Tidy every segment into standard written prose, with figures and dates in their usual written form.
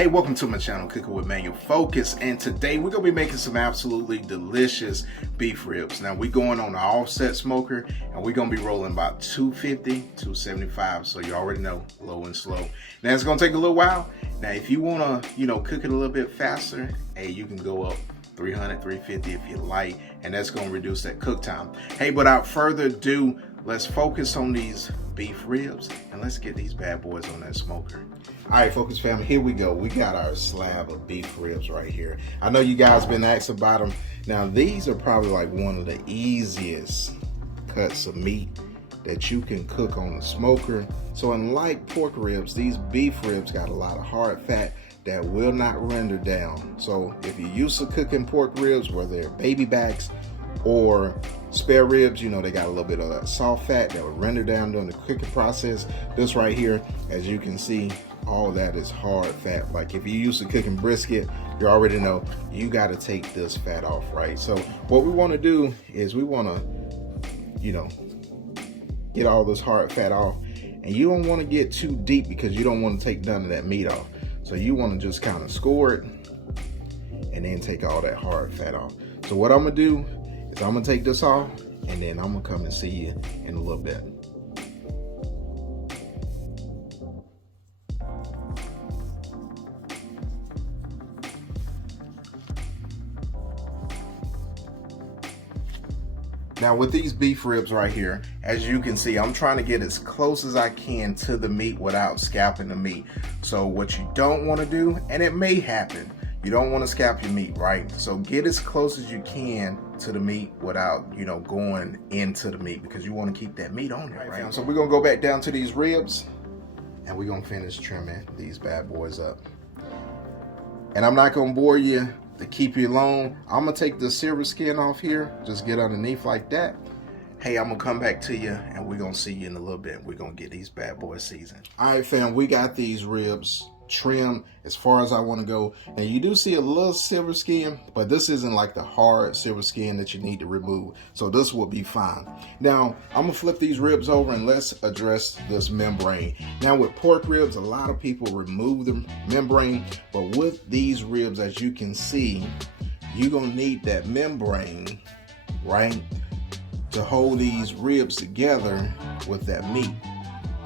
Hey, welcome to my channel, Cooking with Manual Focus, and today we're going to be making some absolutely delicious beef ribs. Now, we're going on the offset smoker, and we're going to be rolling about 250, 275, so you already know, low and slow. Now, it's going to take a little while. Now, if you want to, cook it a little bit faster, hey, you can go up 300, 350 if you like, and that's going to reduce that cook time. Hey, without further ado, let's focus on these beef ribs, and let's get these bad boys on that smoker. All right, Focus family, here we go. We got our slab of beef ribs right here. I know you guys been asking about them. Now, these are probably like one of the easiest cuts of meat that you can cook on the smoker. So unlike pork ribs, these beef ribs got a lot of hard fat that will not render down. So if you're used to cooking pork ribs, whether they're baby backs or spare ribs, they got a little bit of that soft fat that will render down during the cooking process. This right here, as you can see, all that is hard fat. Like if you're used to cooking brisket, you already know you got to take this fat off, right? So what we want to do is we want to, get all this hard fat off, and you don't want to get too deep because you don't want to take none of that meat off. So you want to just kind of score it and then take all that hard fat off. So what I'm gonna do is I'm gonna take this off, and then I'm gonna come and see you in a little bit. Now with these beef ribs right here, as you can see, I'm trying to get as close as I can to the meat without scalping the meat. So what you don't want to do, and it may happen, you don't want to scalp your meat, right? So get as close as you can to the meat without, going into the meat, because you want to keep that meat on there, right? So we're going to go back down to these ribs, and we're going to finish trimming these bad boys up. And I'm not going to bore you to keep you long. I'm gonna take the silver skin off here, just get underneath like that. Hey, I'm gonna come back to you, and we're gonna see you in a little bit. We're gonna get these bad boys seasoned. All right, fam, we got these ribs trimmed as far as I want to go. And you do see a little silver skin, but this isn't like the hard silver skin that you need to remove, so this will be fine. Now I'm gonna flip these ribs over, and let's address this membrane. Now with pork ribs, a lot of people remove the membrane, but with these ribs, as you can see, you're gonna need that membrane, right, to hold these ribs together with that meat.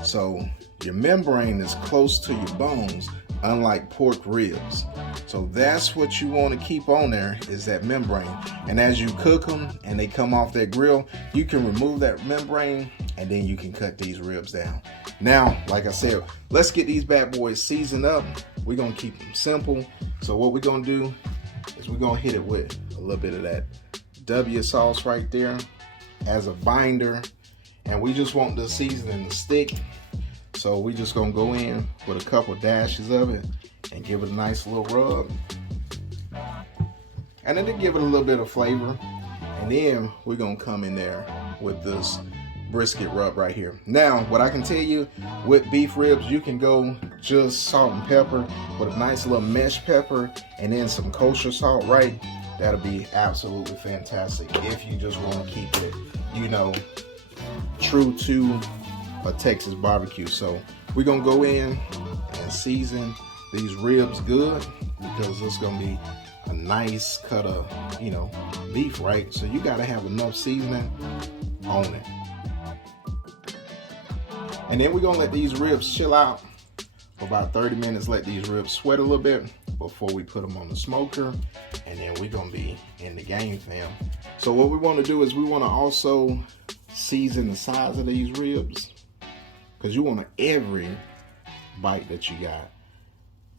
So your membrane is close to your bones, unlike pork ribs. So that's what you want to keep on there, is that membrane. And as you cook them and they come off that grill, you can remove that membrane, and then you can cut these ribs down. Now, like I said, let's get these bad boys seasoned up. We're going to keep them simple. So what we're going to do is we're going to hit it with a little bit of that W sauce right there as a binder. And we just want the seasoning to stick. So we just gonna go in with a couple dashes of it and give it a nice little rub. And then to give it a little bit of flavor. And then we're gonna come in there with this brisket rub right here. Now, what I can tell you with beef ribs, you can go just salt and pepper with a nice little mesh pepper and then some kosher salt, right? That'll be absolutely fantastic if you just want to keep it, true to a Texas barbecue. So we're gonna go in and season these ribs good, because it's gonna be a nice cut of beef, right? So you gotta have enough seasoning on it. And then we're gonna let these ribs chill out for about 30 minutes, let these ribs sweat a little bit before we put them on the smoker, and then we're gonna be in the game, fam. So what we want to do is we want to also season the size of these ribs, because you want every bite that you got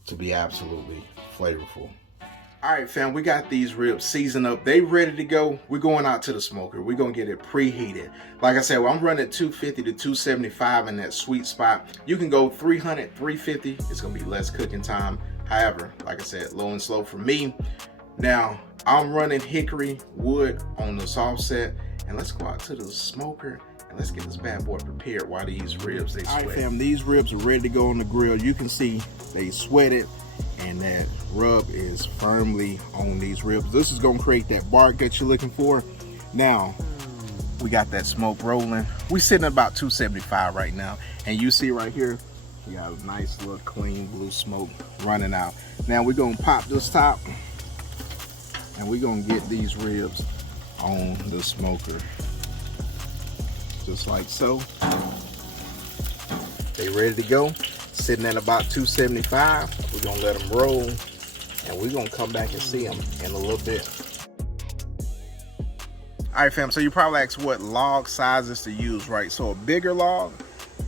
to be absolutely flavorful. All right, fam, we got these ribs seasoned up. They ready to go. We're going out to the smoker. We're going to get it preheated. Like I said, I'm running 250 to 275 in that sweet spot. You can go 300, 350. It's going to be less cooking time. However, like I said, low and slow for me. Now, I'm running hickory wood on this offset. And let's go out to the smoker and let's get this bad boy prepared while these ribs, they sweat. All right, fam, these ribs are ready to go on the grill. You can see they sweated, and that rub is firmly on these ribs. This is gonna create that bark that you're looking for. Now, we got that smoke rolling. We're sitting at about 275 right now. And you see right here, You got a nice little clean blue smoke running out. Now we're gonna pop this top and we're gonna get these ribs on the smoker. Just like so. They ready to go. Sitting at about 275. We're gonna let them roll and we're gonna come back and see them in a little bit. All right, fam, so you probably asked what log sizes to use, right? So a bigger log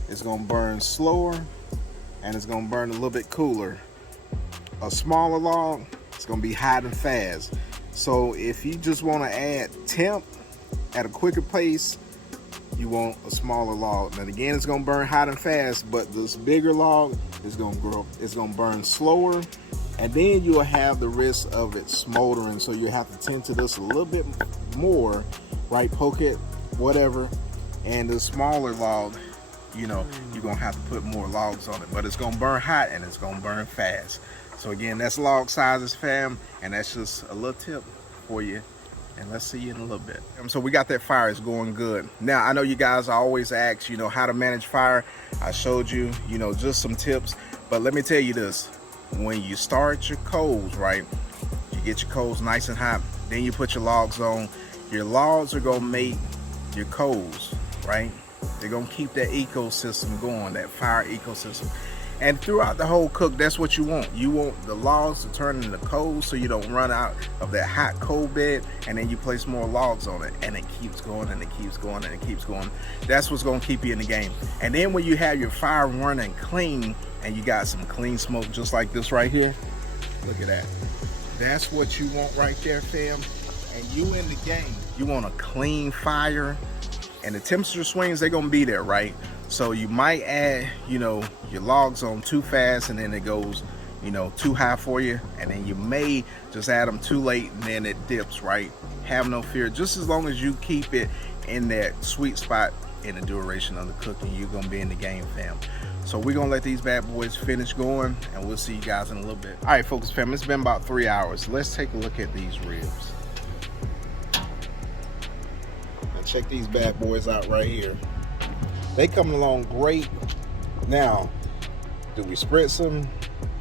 is gonna burn slower and it's gonna burn a little bit cooler. A smaller log, it's gonna be hot and fast. So if you just wanna add temp at a quicker pace, you want a smaller log. And again, it's gonna burn hot and fast, but this bigger log is gonna burn slower, and then you'll have the risk of it smoldering. So you have to tend to this a little bit more, right? Poke it, whatever. And the smaller log, you know, you're gonna have to put more logs on it, but it's gonna burn hot and it's gonna burn fast. So again, that's log sizes, fam, and that's just a little tip for you. And let's see you in a little bit. So we got that fire, it's going good. Now, I know you guys always ask, you know, how to manage fire. I showed you, you know, just some tips, but let me tell you this. When you start your coals, right, you get your coals nice and hot, then you put your logs on. Your logs are gonna make your coals, right? They're gonna keep that ecosystem going, that fire ecosystem. And throughout the whole cook, that's what you want. You want the logs to turn into coals so you don't run out of that hot coal bed, and then you place more logs on it and it keeps going and it keeps going and it keeps going. That's what's gonna keep you in the game. And then when you have your fire running clean and you got some clean smoke just like this right here, look at that. That's what you want right there, fam. And you in the game. You want a clean fire, and the temperature swings, they're gonna be there, right? So you might add, you know, your logs on too fast and then it goes, you know, too high for you, and then you may just add them too late and then it dips, right? Have no fear. Just as long as you keep it in that sweet spot in the duration of the cooking, you're gonna be in the game, fam. So we're gonna let these bad boys finish going and we'll see you guys in a little bit. All right, folks, fam, it's been about 3 hours. Let's take a look at these ribs. Now check these bad boys out right here. They coming along great. Now, do we spritz them?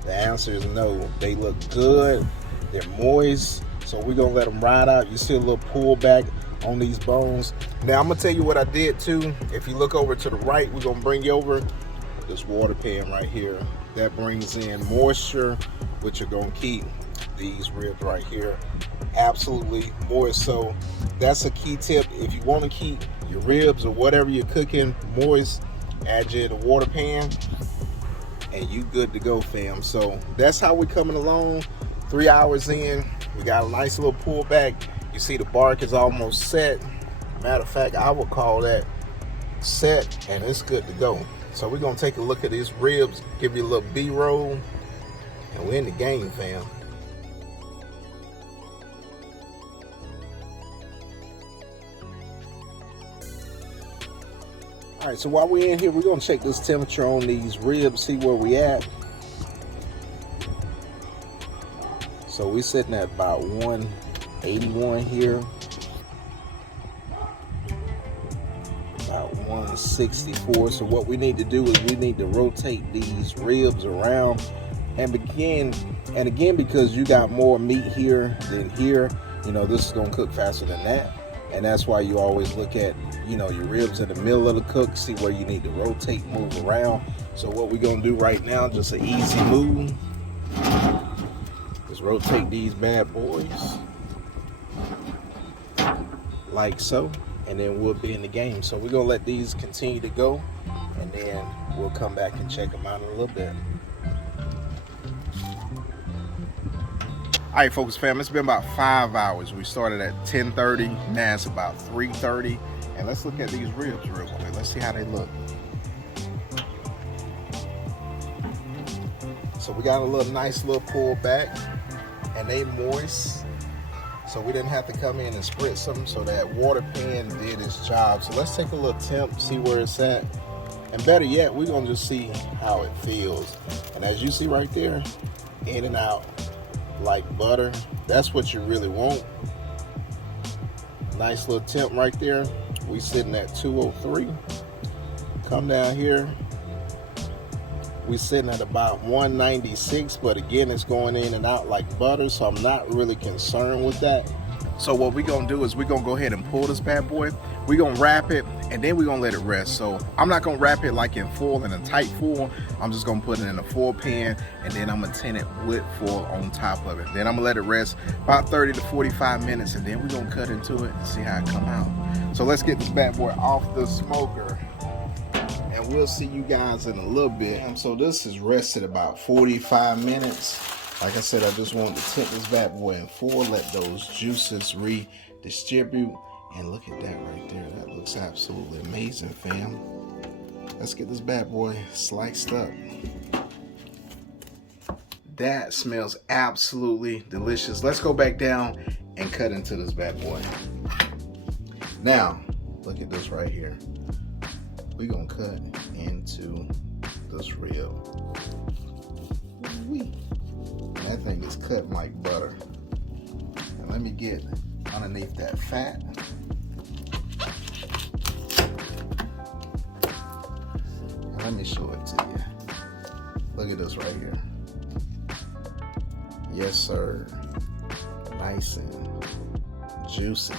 The answer is no. They look good. They're moist. So we're gonna let them ride out. You see a little pullback on these bones. Now I'm gonna tell you what I did too. If you look over to the right, we're gonna bring you over this water pan right here. That brings in moisture, which are gonna keep these ribs right here absolutely moist. So that's a key tip. If you want to keep your ribs or whatever you're cooking moist, add you in the water pan and you good to go, fam. So that's how we're coming along. 3 hours in, we got a nice little pullback. You see the bark is almost set. Matter of fact, I would call that set, and it's good to go. So we're gonna take a look at these ribs, give you a little B-roll, and we're in the game, fam. All right, so while we're in here, we're gonna check this temperature on these ribs, see where we at. So we're sitting at about 181 here. About 164. So what we need to do is we need to rotate these ribs around and again, because you got more meat here than here, you know, this is gonna cook faster than that. And that's why you always look at, you know, your ribs in the middle of the cook, see where you need to rotate, move around. So what we're gonna do right now, just an easy move, is rotate these bad boys like so, and then we'll be in the game. So we're gonna let these continue to go, and then we'll come back and check them out in a little bit. All right, folks, fam, it's been about 5 hours. We started at 10:30, now it's about 3:30. And let's look at these ribs real quick. Let's see how they look. So we got a little nice little pull back, and they moist. So we didn't have to come in and spritz them, so that water pan did its job. So let's take a little temp, see where it's at. And better yet, we're gonna just see how it feels. And as you see right there, in and out like butter. That's what you really want. Nice little temp right there. We sitting at 203. Come down here, We're sitting at about 196, but again, it's going in and out like butter, so I'm not really concerned with that. So what we're gonna do is we're gonna go ahead and pull this bad boy. We're gonna wrap it, and then we're gonna let it rest. So I'm not gonna wrap it like in foil, in a tight foil. I'm just gonna put it in a foil pan, and then I'm gonna tint it with foil on top of it. Then I'm gonna let it rest about 30 to 45 minutes, and then we're gonna cut into it and see how it come out. So let's get this bad boy off the smoker, and we'll see you guys in a little bit. So this is rested about 45 minutes. Like I said, I just wanted to tint this bad boy in foil, let those juices redistribute. And look at that right there. That looks absolutely amazing, fam. Let's get this bad boy sliced up. That smells absolutely delicious. Let's go back down and cut into this bad boy. Now, look at this right here. We're gonna cut into this rib. That thing is cutting like butter. And let me get underneath that fat. And let me show it to you. Look at this right here. Yes, sir. Nice and juicy.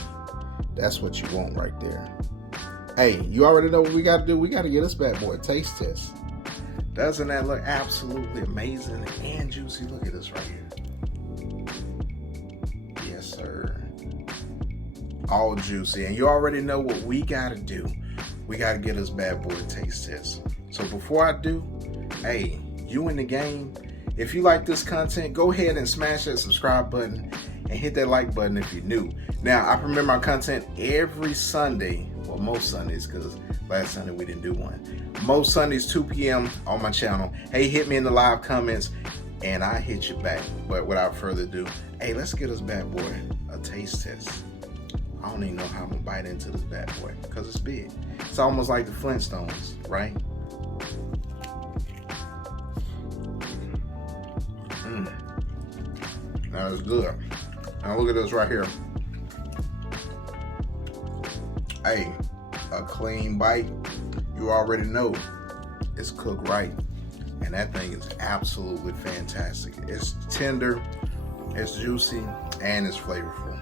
That's what you want right there. Hey, you already know what we got to do. We got to get this bad boy a taste test. Doesn't that look absolutely amazing and juicy? Look at this right here. Yes, sir. All juicy. And you already know what we got to do. We got to get this bad boy a taste test. So before I do, hey, you in the game. If you like this content, go ahead and smash that subscribe button and hit that like button if you're new. Now, I premiere my content every Sunday. Well, most Sundays, because last Sunday we didn't do one. Most Sundays, 2 p.m. on my channel. Hey, hit me in the live comments and I hit you back. But without further ado, hey, let's get this bad boy a taste test. I don't even know how I'm gonna bite into this bad boy because it's big. It's almost like the Flintstones, right? Now it's good. Now look at this right here. Hey, a clean bite. You already know it's cooked right. And that thing is absolutely fantastic. It's tender, it's juicy, and it's flavorful.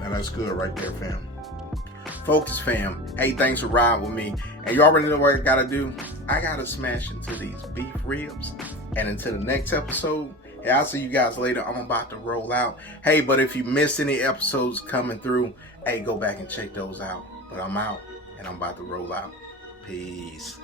Now that's good right there, fam. Focus, fam. Hey, thanks for riding with me. And you already know what I gotta do. I gotta smash into these beef ribs. And until the next episode, hey, I'll see you guys later. I'm about to roll out. Hey, but if you missed any episodes coming through, hey, go back and check those out. But I'm out and I'm about to roll out. Peace.